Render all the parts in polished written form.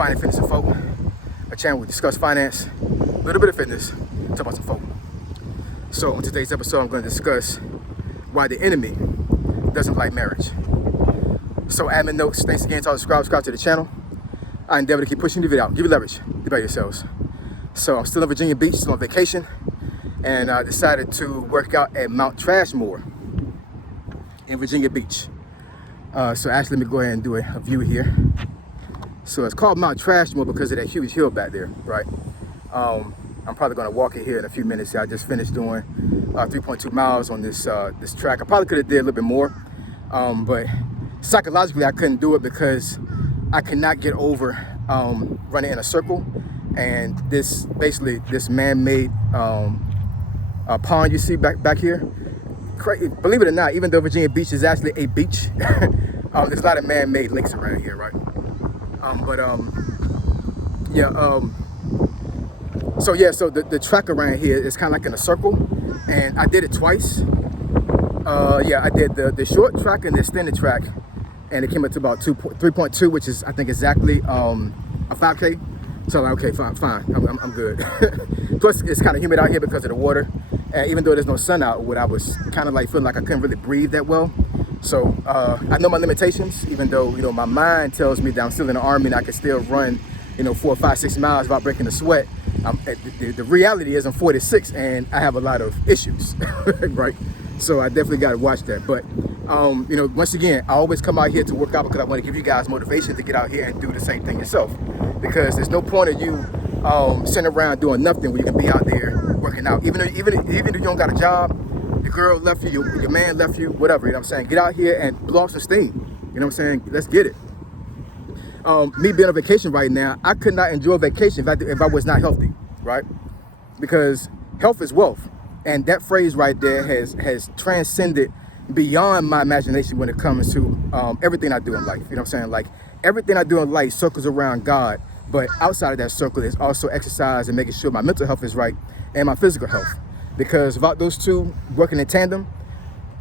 Finance, Fitness, and Folk, a channel where we discuss finance, a little bit of fitness, talk about some folk. So on today's episode, I'm going to discuss why the enemy doesn't like marriage. So admin notes, thanks again to all the subscribe to the channel. I endeavor to keep pushing the video out. Give you leverage, debate yourselves. So I'm still in Virginia Beach, still on vacation, and I decided to work out at Mount Trashmore in Virginia Beach. So actually, let me go ahead and do a view here. So it's called Mount Trashmore because of that huge hill back there, right? I'm probably going to walk it here in a few minutes. I just finished doing 3.2 miles on this this track. I probably could have did a little bit more, but psychologically I couldn't do it because I cannot get over running in a circle. And this man-made pond you see back here. Believe it or not, even though Virginia Beach is actually a beach, there's a lot of man-made lakes around here, right? So the track around here is kind of like in a circle, and I did it twice. I did the short track and the extended track, and it came up to about 3.2, which is I think exactly a 5K. So like, okay, fine, I'm good. Plus, it's kind of humid out here because of the water, and even though there's no sun out, I was kind of like feeling like I couldn't really breathe that well. So I know my limitations, even though my mind tells me that I'm still in the Army and I can still run 4, 5, 6 miles without breaking a sweat. The reality is I'm 46 and I have a lot of issues, right? So I definitely got to watch that. But once again, I always come out here to work out because I want to give you guys motivation to get out here and do the same thing yourself. Because there's no point of you sitting around doing nothing when you can be out there working out. Even if you don't got a job, your girl left you, your man left you, whatever. You know what I'm saying? Get out here and blow off some steam. You know what I'm saying? Let's get it. Me being on vacation right now, I could not enjoy vacation if I was not healthy, right? Because health is wealth, and that phrase right there has transcended beyond my imagination when it comes to everything I do in life. You know what I'm saying? Like everything I do in life circles around God, but outside of that circle is also exercise and making sure my mental health is right and my physical health. Because without those two working in tandem,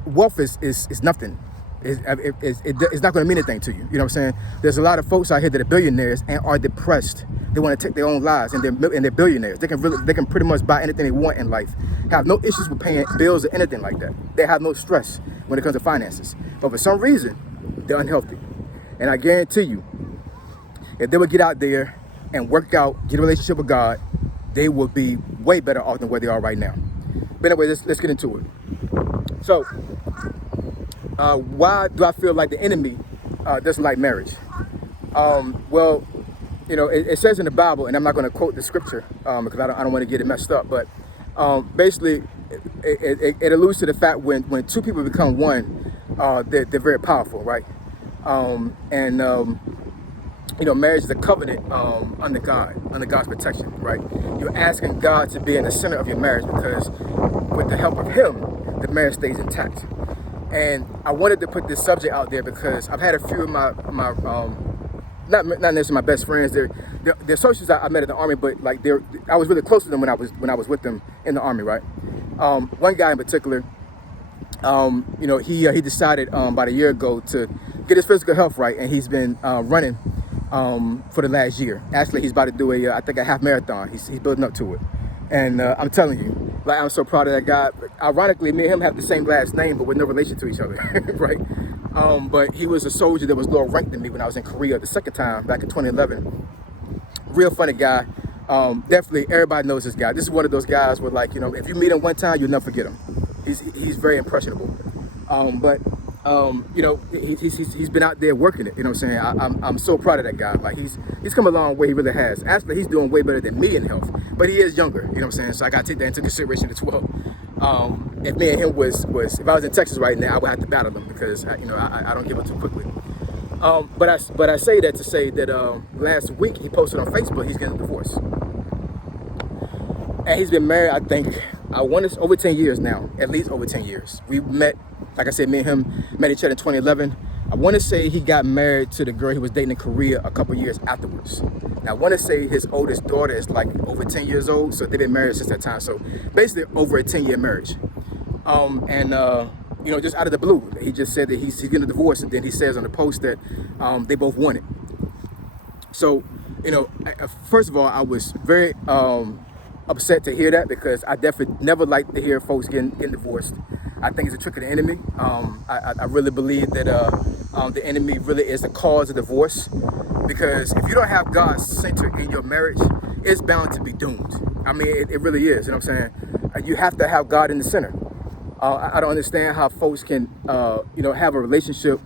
wealth is nothing. It's not going to mean anything to you. You know what I'm saying? There's a lot of folks out here that are billionaires and are depressed. They want to take their own lives, and they're billionaires. They can pretty much buy anything they want in life. Have no issues with paying bills or anything like that. They have no stress when it comes to finances. But for some reason, they're unhealthy. And I guarantee you, if they would get out there and work out, get a relationship with God, they will be way better off than where they are right now. But anyway, let's get into it. So, why do I feel like the enemy doesn't like marriage? It says in the Bible, and I'm not going to quote the scripture because I don't want to get it messed up. But basically, it alludes to the fact when two people become one, they're very powerful, right? Marriage is a covenant under God's protection, right? You're asking God to be in the center of your marriage because with the help of Him, the marriage stays intact. And I wanted to put this subject out there because I've had a few of my not necessarily my best friends. They're associates I met in the Army, but like I was really close to them when I was with them in the Army, right? One guy in particular, he decided about a year ago to get his physical health right, and he's been running for the last year. Actually, he's about to do a half marathon. He's building up to it, and I'm telling you, like, I'm so proud of that guy. But ironically, me and him have the same last name, but with no relation to each other, right? But he was a soldier that was lower ranked than me when I was in Korea the second time back in 2011. Real funny guy. Definitely, everybody knows this guy. This is one of those guys where, like, if you meet him one time, you'll never forget him. He's very impressionable. He's been out there working it. You know what I'm saying? I'm so proud of that guy. Like he's come a long way. He really has. Actually, he's doing way better than me in health. But he is younger. You know what I'm saying? So I got to take that into consideration as well. If me and him was if I was in Texas right now, I would have to battle him because I don't give up too quickly. But I say that to say that last week he posted on Facebook he's getting a divorce, and he's been married. I think over 10 years now, at least over 10 years. We met, like I said, me and him met each other in 2011. I want to say he got married to the girl he was dating in Korea a couple years afterwards. Now I want to say his oldest daughter is like over 10 years old, so they've been married since that time. So basically over a 10-year marriage. Just out of the blue, he just said that he's getting a divorce, and then he says on the post that they both want it. So, first of all, I was very upset to hear that, because I definitely never like to hear folks getting divorced. I think it's a trick of the enemy. I really believe that the enemy really is the cause of divorce, because if you don't have God centered in your marriage, it's bound to be doomed. I mean, it really is. You know what I'm saying? You have to have God in the center. I don't understand how folks can, have a relationship,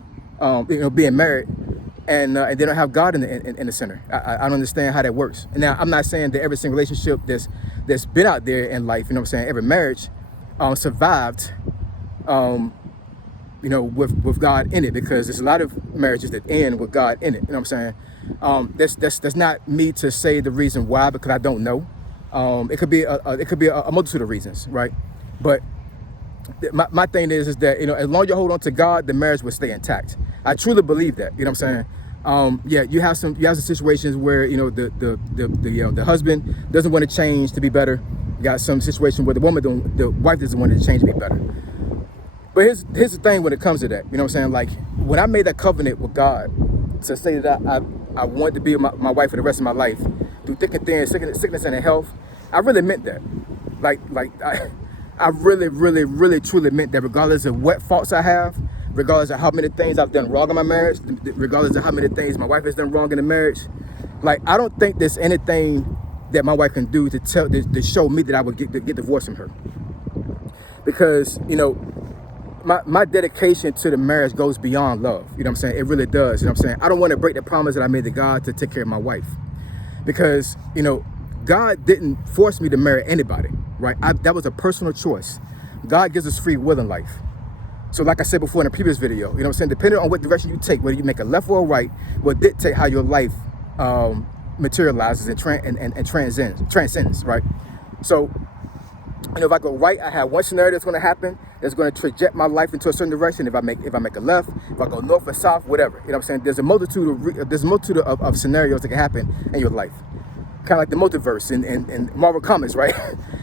being married, and they don't have God in the center. I don't understand how that works. And now, I'm not saying that every single relationship that's been out there in life, every marriage survived, with God in it, because there's a lot of marriages that end with God in it. You know what I'm saying? That's not me to say the reason why, because I don't know. It could be a multitude of reasons, right? But my thing is that, as long as you hold on to God, the marriage will stay intact. I truly believe that. You know what I'm saying? You have some situations where the husband doesn't want to change to be better. You got some situation where the wife doesn't want to change to be better. But here's the thing when it comes to that. You know what I'm saying? Like, when I made that covenant with God to say that I wanted to be with my wife for the rest of my life, through thick and thin, sickness and health, I really meant that. I really, really, really, truly meant that, regardless of what faults I have, regardless of how many things I've done wrong in my marriage, regardless of how many things my wife has done wrong in the marriage. Like, I don't think there's anything that my wife can do to show me that I would get divorced from her. Because, my dedication to the marriage goes beyond love. You know what I'm saying? It really does. You know what I'm saying? I don't want to break the promise that I made to God to take care of my wife. Because, God didn't force me to marry anybody, right? That was a personal choice. God gives us free will in life. So like I said before in a previous video, you know what I'm saying? Depending on what direction you take, whether you make a left or a right, will dictate how your life materializes and transcends, right? So, if I go right, I have one scenario that's going to happen that's going to traject my life into a certain direction. If I make a left, if I go north or south, whatever. You know what I'm saying? There's a multitude of scenarios that can happen in your life. Kind of like the multiverse in Marvel Comics, right?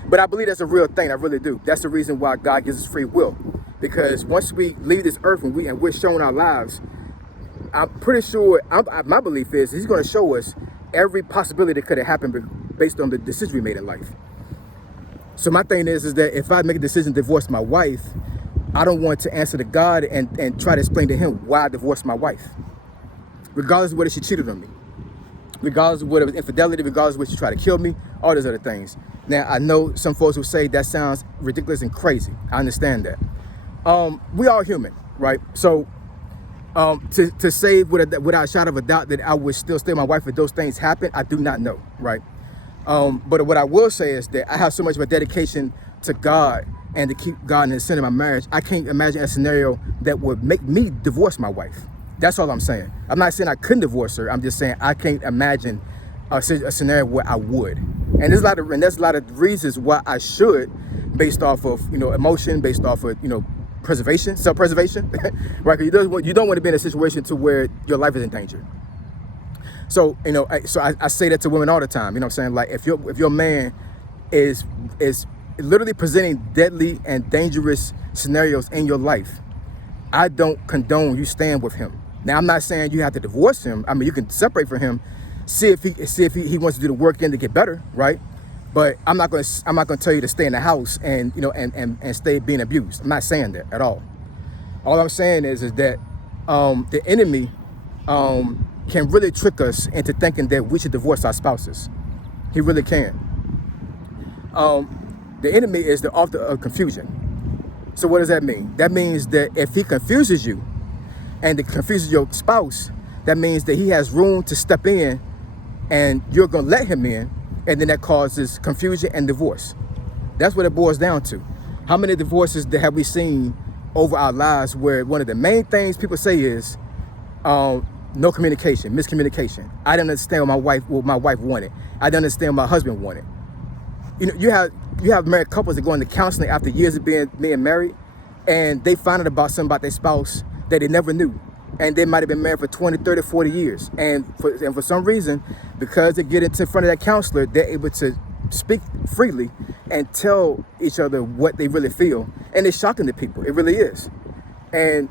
But I believe that's a real thing. I really do. That's the reason why God gives us free will. Because once we leave this earth and we're shown our lives, I'm pretty sure, my belief is He's going to show us every possibility that could have happened based on the decision we made in life. So my thing is that if I make a decision to divorce my wife, I don't want to answer to God and try to explain to Him why I divorced my wife, regardless of whether she cheated on me, regardless of whether it was infidelity, regardless of whether she tried to kill me, all those other things. Now, I know some folks will say that sounds ridiculous and crazy. I understand that. We are human, right? So to say without a shadow of a doubt that I would still stay with my wife if those things happen, I do not know, right? But what I will say is that I have so much of a dedication to God and to keep God in the center of my marriage. I can't imagine a scenario that would make me divorce my wife. That's all I'm saying. I'm not saying I couldn't divorce her. I'm just saying I can't imagine a scenario where I would. And there's a lot of reasons why I should, based off of emotion, based off of preservation, self-preservation, right? Because you don't want to be in a situation to where your life is in danger. So I say that to women all the time. You know what I'm saying? Like, if your man is literally presenting deadly and dangerous scenarios in your life, I don't condone you staying with him. Now, I'm not saying you have to divorce him. I mean, you can separate from him, see if he wants to do the work in to get better, right? But I'm not going to tell you to stay in the house and and stay being abused. I'm not saying that at all. All I'm saying is that the enemy can really trick us into thinking that we should divorce our spouses. He really can. The enemy is the author of confusion. So what does that mean? That means that if he confuses you and it confuses your spouse, that means that he has room to step in and you're going to let him in, and then that causes confusion and divorce. That's what it boils down to. How many divorces have we seen over our lives where one of the main things people say is no communication, miscommunication. I didn't understand what my wife wanted. I didn't understand what my husband wanted. You have married couples that go into counseling after years of being married, and they find out about something about their spouse that they never knew. And they might have been married for 20, 30, 40 years. And for some reason, because they get into front of that counselor, they're able to speak freely and tell each other what they really feel. And it's shocking to people. It really is. And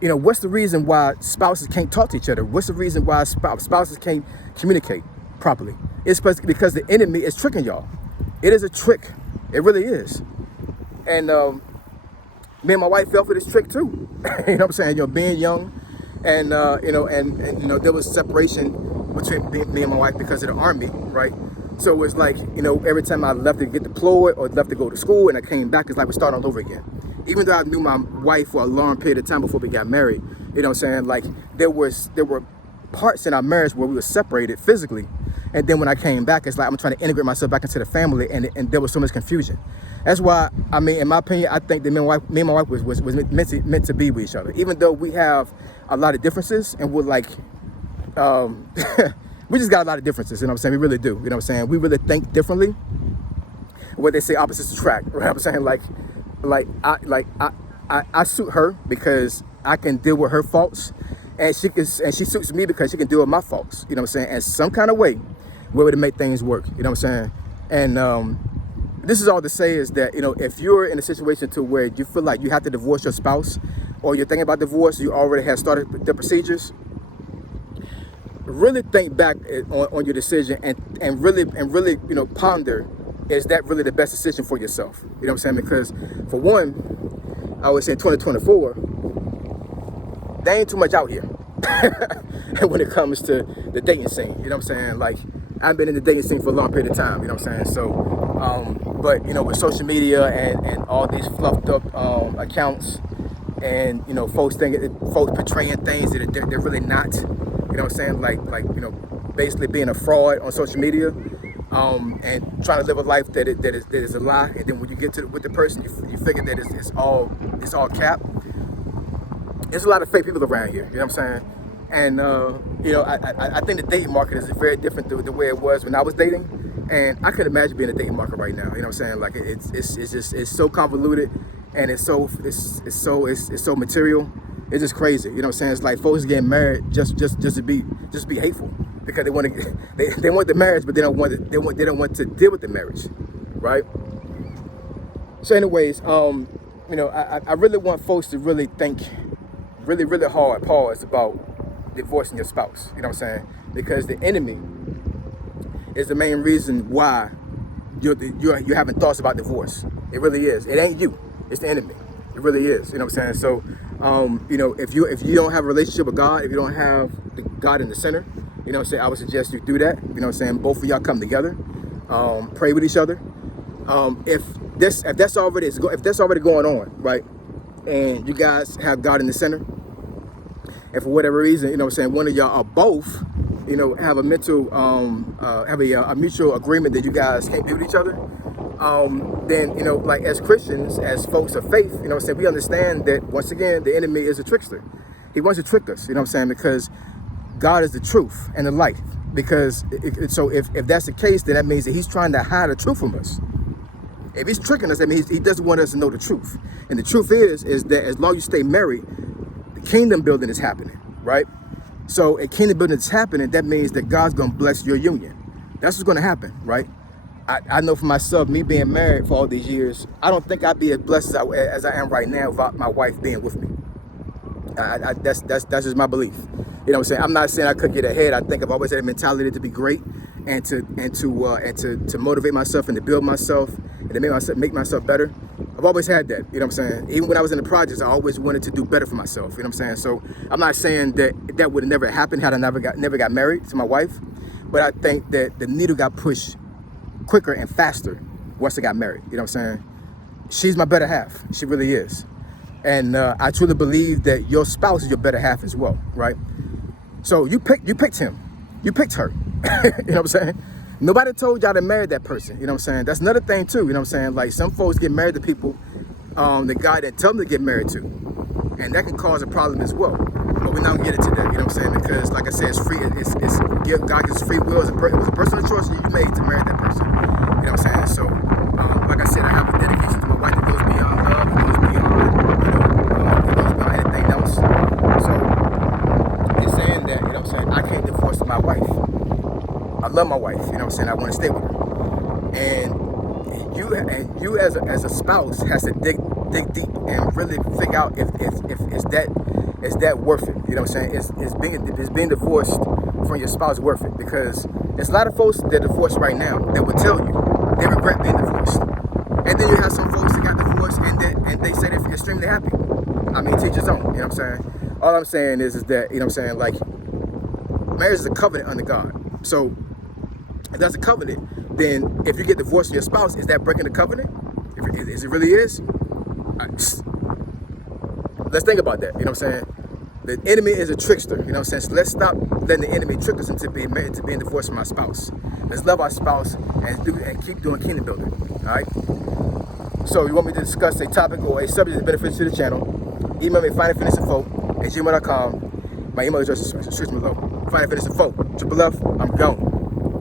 You know, what's the reason why spouses can't talk to each other? What's the reason why spouses can't communicate properly? It's because the enemy is tricking y'all. It is a trick. It really is. And me and my wife fell for this trick too. You know what I'm saying? You know, being young, and you know, there was separation between me and my wife because of the Army, right? So it was like, you know, every time I left to get deployed or left to go to school and I came back, it's like we started all over again. Even though I knew my wife for a long period of time before we got married, you know what I'm saying? Like there were parts in our marriage where we were separated physically. And then when I came back, it's like I'm trying to integrate myself back into the family, and there was so much confusion. That's why, I mean, in my opinion, I think that me and my wife was meant to be with each other. Even though we have a lot of differences, and we're like, we just got a lot of differences, you know what I'm saying? We really do, you know what I'm saying? We really think differently. What they say, opposites attract, right? I'm saying I suit her because I can deal with her faults, and she suits me because she can deal with my faults, you know what I'm saying? And some kind of way, we're able to make things work, you know what I'm saying? And this is all to say is that, you know, if you're in a situation to where you feel like you have to divorce your spouse, or you're thinking about divorce, you already have started the procedures, really think back on your decision and really, you know, ponder, is that really the best decision for yourself? You know what I'm saying? Because for one, I would say 2024, there ain't too much out here when it comes to the dating scene. You know what I'm saying? Like, I've been in the dating scene for a long period of time, you know what I'm saying? So, but, you know, with social media and all these fluffed up accounts, and, you know, folks portraying things that they're really not, you know what I'm saying? Like, you know, basically being a fraud on social media, and trying to live a life that is a lie. And then when you get with the person, you figure that it's all cap. There's a lot of fake people around here, you know what I'm saying? And, you know, I think the dating market is very different to the way it was when I was dating. And I could imagine being in a dating market right now, you know what I'm saying? Like, it's so convoluted, and it's so material. It's just crazy, you know what I'm saying? It's like folks getting married just to be hateful, because they want to they want the marriage, but they don't want to deal with the marriage, right? So anyways, you know, I really want folks to really think really hard, pause, about divorcing your spouse, you know what I'm saying? Because the enemy is the main reason why you're having thoughts about divorce. It really is. It ain't you, it's the enemy. It really is, you know what I'm saying? So, you know, if you don't have a relationship with God, if you don't have God in the center, you know what I'm saying, I would suggest you do that. You know what I'm saying? Both of y'all come together, pray with each other. If that's already going on, right, and you guys have God in the center, and for whatever reason, you know what I'm saying, one of y'all, or both, you know, have a a mutual agreement that you guys can't be with each other, then, you know, like as Christians, as folks of faith, you know what I'm saying, we understand that, once again, the enemy is a trickster. He wants to trick us, you know what I'm saying, because God is the truth and the light. Because so if that's the case, then that means that he's trying to hide the truth from us. If he's tricking us, that means he doesn't want us to know the truth. And the truth is that as long as you stay married, the kingdom building is happening, right? So a kingdom building is happening, that means that God's going to bless your union. That's what's going to happen, right? I know for myself, me being married for all these years, I don't think I'd be as blessed as I am right now without my wife being with me. That's just my belief. You know what I'm saying? I'm not saying I could get ahead. I think I've always had a mentality to be great, and to motivate myself, and to build myself, and to make myself better. I've always had that, you know what I'm saying? Even when I was in the projects, I always wanted to do better for myself, you know what I'm saying? So I'm not saying that would have never happened had I never got married to my wife, but I think that the needle got pushed quicker and faster once I got married, you know what I'm saying? She's my better half, she really is. And I truly believe that your spouse is your better half as well, right? So you picked him, you picked her, you know what I'm saying? Nobody told y'all to marry that person, you know what I'm saying? That's another thing too, you know what I'm saying? Like, some folks get married to people the guy didn't tell them to get married to, and that can cause a problem as well. But we're not gonna get into that, you know what I'm saying? Because, like I said, it's free. God gives free will. It was a personal choice you made to marry that person. You know what I'm saying? So, like I said, I have a dedication to my wife that goes beyond love, it goes beyond, it goes beyond anything else. So, in saying that, you know what I'm saying, I can't divorce my wife. I love my wife, you know what I'm saying? I want to stay with her. And you as a spouse has to dig deep and really figure out if it's that is that worth it? You know what I'm saying? Is being divorced from your spouse worth it? Because there's a lot of folks that are divorced right now that will tell you they regret being divorced. And then you have some folks that got divorced and they say they're extremely happy. I mean, teach his own, you know what I'm saying? All I'm saying is that, you know what I'm saying, like, marriage is a covenant under God. So if that's a covenant, then if you get divorced from your spouse, is that breaking the covenant? If it really is, let's think about that, you know what I'm saying? The enemy is a trickster, you know what I'm saying? So let's stop letting the enemy trick us into being married, to being divorced from our spouse. Let's love our spouse and keep doing kingdom building, all right? So you want me to discuss a topic or a subject that benefits to the channel, email me finalfitnessinfo@gmail.com. My email address is description below. Finalfitnessinfo, Triple F, I'm gone.